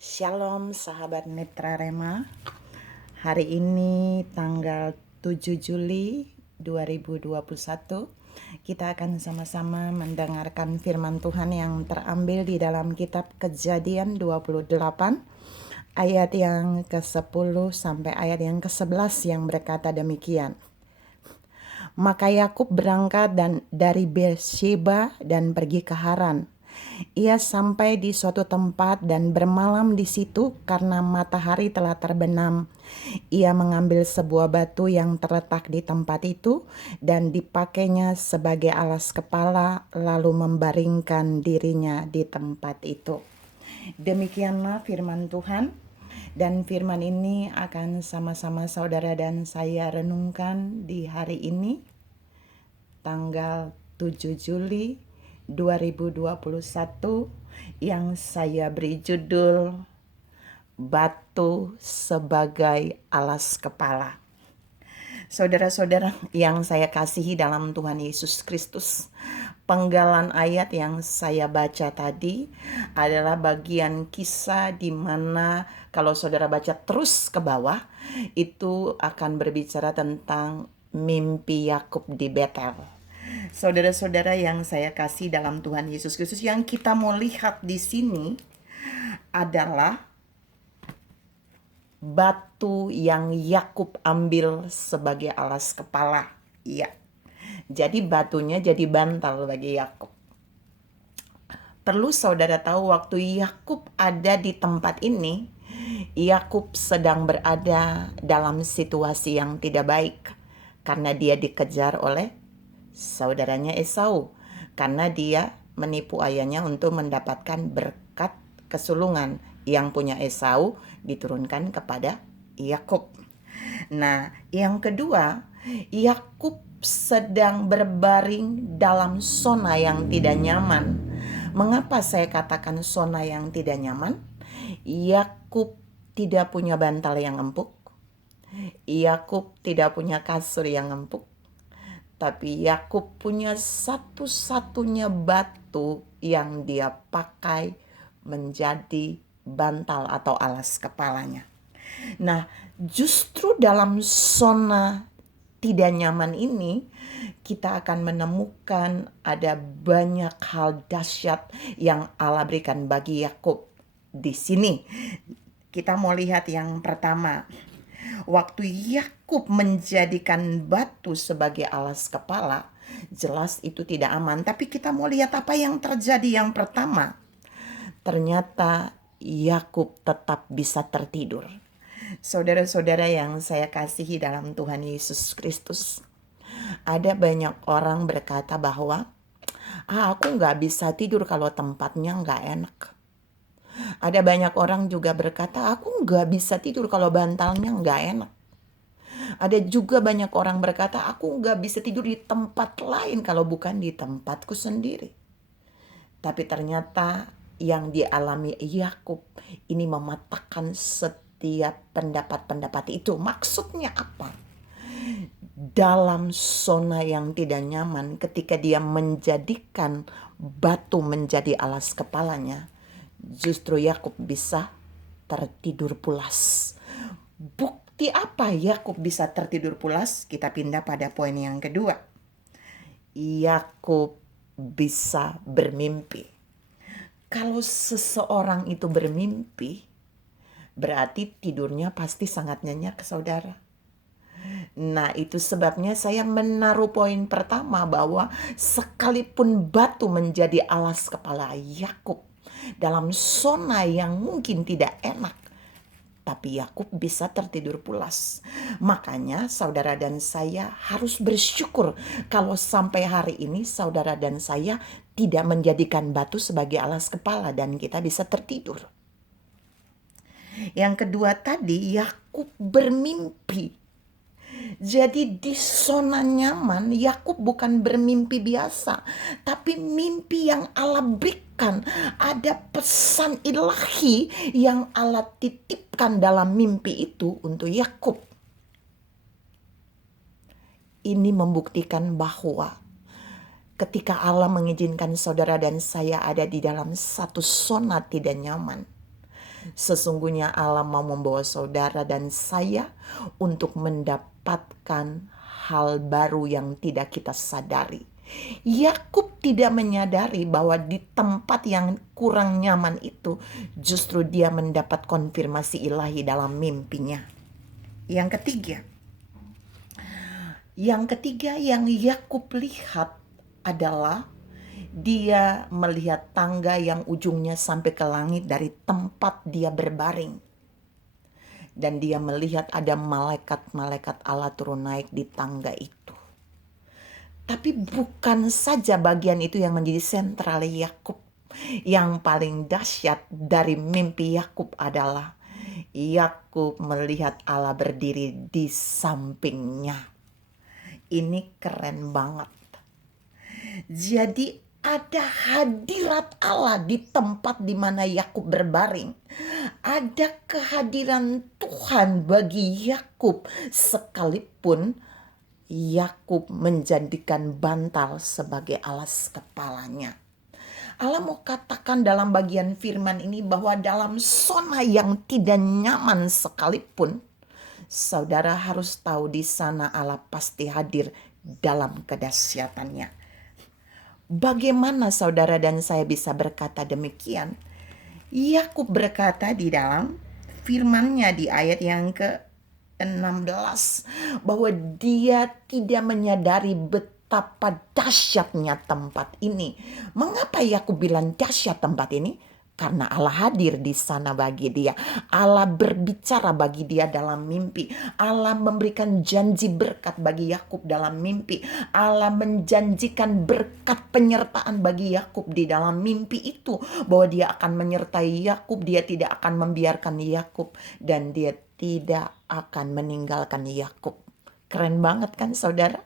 Shalom sahabat Netra Rema. Hari ini tanggal 7 Juli 2021 kita akan sama-sama mendengarkan firman Tuhan yang terambil di dalam kitab Kejadian 28 ayat yang ke-10 sampai ayat yang ke-11 yang berkata demikian. Maka Yakub berangkat dari Beersheba dan pergi ke Haran. Ia sampai di suatu tempat dan bermalam di situ karena matahari telah terbenam. Ia mengambil sebuah batu yang terletak di tempat itu dan dipakainya sebagai alas kepala, lalu membaringkan dirinya di tempat itu. Demikianlah firman Tuhan, dan firman ini akan sama-sama saudara dan saya renungkan di hari ini, tanggal 7 Juli 2021, yang saya beri judul Batu sebagai Alas Kepala. Saudara-saudara yang saya kasihi dalam Tuhan Yesus Kristus, penggalan ayat yang saya baca tadi adalah bagian kisah di mana kalau saudara baca terus ke bawah, itu akan berbicara tentang mimpi Yakub di Betel. Saudara-saudara yang saya kasih dalam Tuhan Yesus Kristus, yang kita mau lihat di sini adalah batu yang Yakub ambil sebagai alas kepala. Iya. Jadi batunya jadi bantal bagi Yakub. Perlu saudara tahu, waktu Yakub ada di tempat ini, Yakub sedang berada dalam situasi yang tidak baik karena dia dikejar oleh saudaranya Esau, karena dia menipu ayahnya untuk mendapatkan berkat kesulungan yang punya Esau diturunkan kepada Yakub. Nah, yang kedua, Yakub sedang berbaring dalam zona yang tidak nyaman. Mengapa saya katakan zona yang tidak nyaman? Yakub tidak punya bantal yang empuk. Yakub tidak punya kasur yang empuk. Tapi Yakub punya satu-satunya batu yang dia pakai menjadi bantal atau alas kepalanya. Nah, justru dalam zona tidak nyaman ini, kita akan menemukan ada banyak hal dahsyat yang Allah berikan bagi Yakub di sini. Kita mau lihat yang pertama. Waktu Yakub menjadikan batu sebagai alas kepala, jelas itu tidak aman. Tapi kita mau lihat apa yang terjadi yang pertama. Ternyata Yakub tetap bisa tertidur. Saudara-saudara yang saya kasihi dalam Tuhan Yesus Kristus, ada banyak orang berkata bahwa aku gak bisa tidur kalau tempatnya gak enak. Ada banyak orang juga berkata, aku gak bisa tidur kalau bantalnya gak enak. Ada juga banyak orang berkata, aku gak bisa tidur di tempat lain kalau bukan di tempatku sendiri. Tapi ternyata yang dialami Yakub ini mematahkan setiap pendapat-pendapat itu. Maksudnya apa? Dalam zona yang tidak nyaman, ketika dia menjadikan batu menjadi alas kepalanya, justru Yakub bisa tertidur pulas. Bukti apa Yakub bisa tertidur pulas? Kita pindah pada poin yang kedua. Yakub bisa bermimpi. Kalau seseorang itu bermimpi, berarti tidurnya pasti sangat nyenyak, saudara. Nah, itu sebabnya saya menaruh poin pertama bahwa sekalipun batu menjadi alas kepala Yakub dalam zona yang mungkin tidak enak, tapi Yakub bisa tertidur pulas. Makanya saudara dan saya harus bersyukur kalau sampai hari ini saudara dan saya tidak menjadikan batu sebagai alas kepala dan kita bisa tertidur. Yang kedua tadi, Yakub bermimpi. Jadi di zona nyaman, Yakub bukan bermimpi biasa, tapi mimpi yang Allah berikan. Ada pesan ilahi yang Allah titipkan dalam mimpi itu untuk Yakub. Ini membuktikan bahwa ketika Allah mengizinkan saudara dan saya ada di dalam satu zona tidak nyaman, Sesungguhnya Allah mau membawa saudara dan saya untuk mendapatkan hal baru yang tidak kita sadari. Yakub tidak menyadari bahwa di tempat yang kurang nyaman itu justru dia mendapat konfirmasi ilahi dalam mimpinya. Yang ketiga yang Yakub lihat adalah dia melihat tangga yang ujungnya sampai ke langit dari tempat dia berbaring. Dan dia melihat ada malaikat-malaikat Allah turun naik di tangga itu. Tapi bukan saja bagian itu yang menjadi sentral Yakub. Yang paling dahsyat dari mimpi Yakub adalah Yakub melihat Allah berdiri di sampingnya. Ini keren banget. Jadi ada hadirat Allah di tempat di mana Yakub berbaring. Ada kehadiran Tuhan bagi Yakub sekalipun Yakub menjadikan bantal sebagai alas kepalanya. Allah mau katakan dalam bagian firman ini bahwa dalam zona yang tidak nyaman sekalipun, saudara harus tahu di sana Allah pasti hadir dalam kedahsyatannya. Bagaimana saudara dan saya bisa berkata demikian? Yakub berkata di dalam firman-Nya di ayat yang ke-16 bahwa dia tidak menyadari betapa dahsyatnya tempat ini. Mengapa Yakub bilang dahsyat tempat ini? Karena Allah hadir di sana bagi dia. Allah berbicara bagi dia dalam mimpi. Allah memberikan janji berkat bagi Yakub dalam mimpi. Allah menjanjikan berkat penyertaan bagi Yakub di dalam mimpi itu. Bahwa dia akan menyertai Yakub, dia tidak akan membiarkan Yakub, dan dia tidak akan meninggalkan Yakub. Keren banget kan saudara?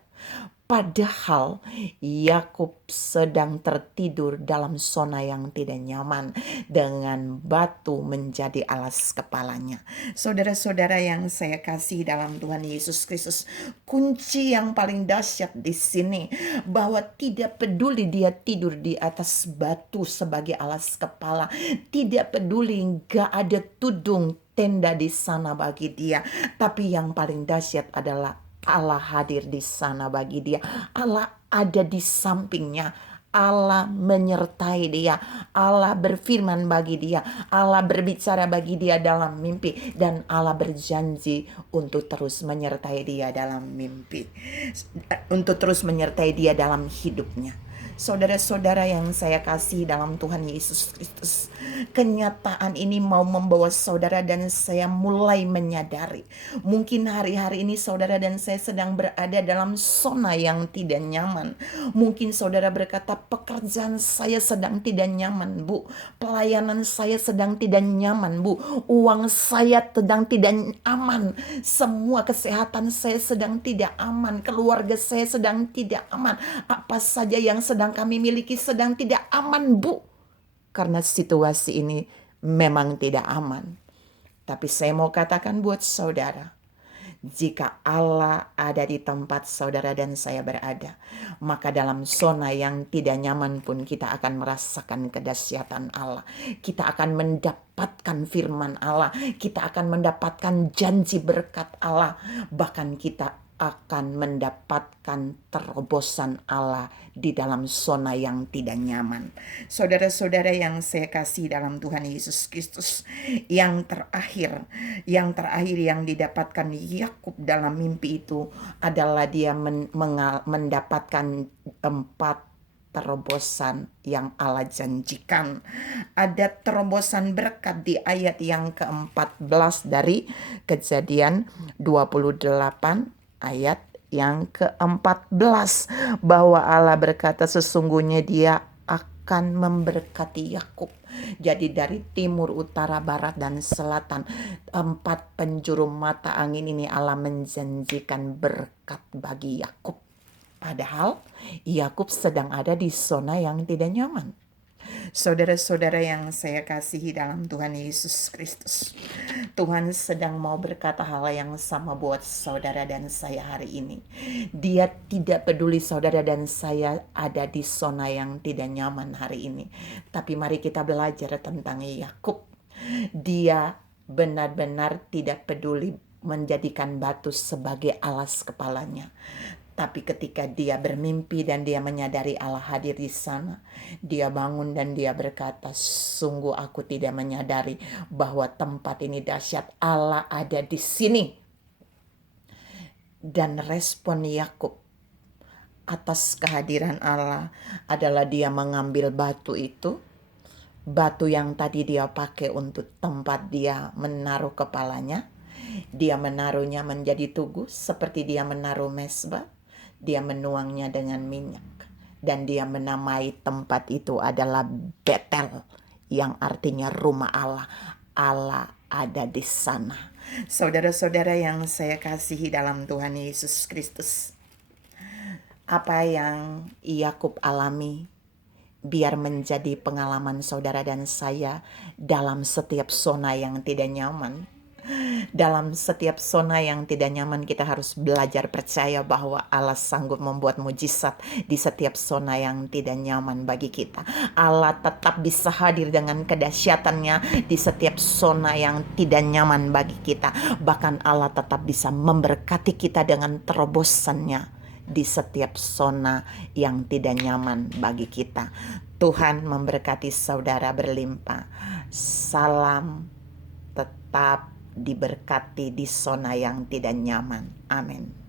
Padahal Yakub sedang tertidur dalam zona yang tidak nyaman dengan batu menjadi alas kepalanya. Saudara-saudara yang saya kasih dalam Tuhan Yesus Kristus, kunci yang paling dahsyat di sini bahwa tidak peduli dia tidur di atas batu sebagai alas kepala, tidak peduli gak ada tudung tenda di sana bagi dia, tapi yang paling dahsyat adalah Allah hadir di sana bagi dia. Allah ada di sampingnya. Allah menyertai dia. Allah berfirman bagi dia. Allah berbicara bagi dia dalam mimpi. Dan Allah berjanji untuk terus menyertai dia dalam mimpi. Untuk terus menyertai dia dalam hidupnya. Saudara-saudara yang saya kasih dalam Tuhan Yesus Kristus, kenyataan ini mau membawa saudara dan saya mulai menyadari. Mungkin hari-hari ini saudara dan saya sedang berada dalam zona yang tidak nyaman. Mungkin saudara berkata, pekerjaan saya sedang tidak nyaman, Bu. Pelayanan saya sedang tidak nyaman, Bu. Uang saya sedang tidak aman. Semua kesehatan saya sedang tidak aman. Keluarga saya sedang tidak aman. Apa saja yang sedang kami miliki sedang tidak aman, Bu. Karena situasi ini memang tidak aman. Tapi saya mau katakan buat saudara, jika Allah ada di tempat saudara dan saya berada, maka dalam zona yang tidak nyaman pun kita akan merasakan kedahsyatan Allah. Kita akan mendapatkan firman Allah. Kita akan mendapatkan janji berkat Allah. Bahkan kita akan mendapatkan terobosan Allah di dalam zona yang tidak nyaman. Saudara-saudara yang saya kasih dalam Tuhan Yesus Kristus, yang terakhir yang didapatkan Yakub dalam mimpi itu adalah dia mendapatkan 4 terobosan yang Allah janjikan. Ada terobosan berkat di ayat yang ke-14 dari Kejadian 28 ayat yang ke-14, bahwa Allah berkata sesungguhnya dia akan memberkati Yakub. Jadi dari timur, utara, barat, dan selatan, 4 penjuru mata angin ini Allah menjanjikan berkat bagi Yakub. Padahal Yakub sedang ada di zona yang tidak nyaman. Saudara-saudara yang saya kasihi dalam Tuhan Yesus Kristus, Tuhan sedang mau berkata hal yang sama buat saudara dan saya hari ini. Dia tidak peduli saudara dan saya ada di zona yang tidak nyaman hari ini. Tapi mari kita belajar tentang Yakub. Dia benar-benar tidak peduli menjadikan batu sebagai alas kepalanya. Tapi ketika dia bermimpi dan dia menyadari Allah hadir di sana, dia bangun dan dia berkata, sungguh aku tidak menyadari bahwa tempat ini dahsyat, Allah ada di sini. Dan respon Yakub atas kehadiran Allah adalah dia mengambil batu itu, batu yang tadi dia pakai untuk tempat dia menaruh kepalanya, dia menaruhnya menjadi tugu seperti dia menaruh mesbah. Dia menuangnya dengan minyak. Dan dia menamai tempat itu adalah Betel, yang artinya rumah Allah. Allah ada di sana. Saudara-saudara yang saya kasihi dalam Tuhan Yesus Kristus, apa yang Yakub alami biar menjadi pengalaman saudara dan saya dalam setiap zona yang tidak nyaman. Dalam setiap zona yang tidak nyaman, kita harus belajar percaya bahwa Allah sanggup membuat mujizat di setiap zona yang tidak nyaman bagi kita. Allah tetap bisa hadir dengan kedahsyatannya di setiap zona yang tidak nyaman bagi kita. Bahkan Allah tetap bisa memberkati kita dengan terobosannya di setiap zona yang tidak nyaman bagi kita. Tuhan memberkati saudara berlimpah. Salam tetap diberkati di zona yang tidak nyaman. Amin.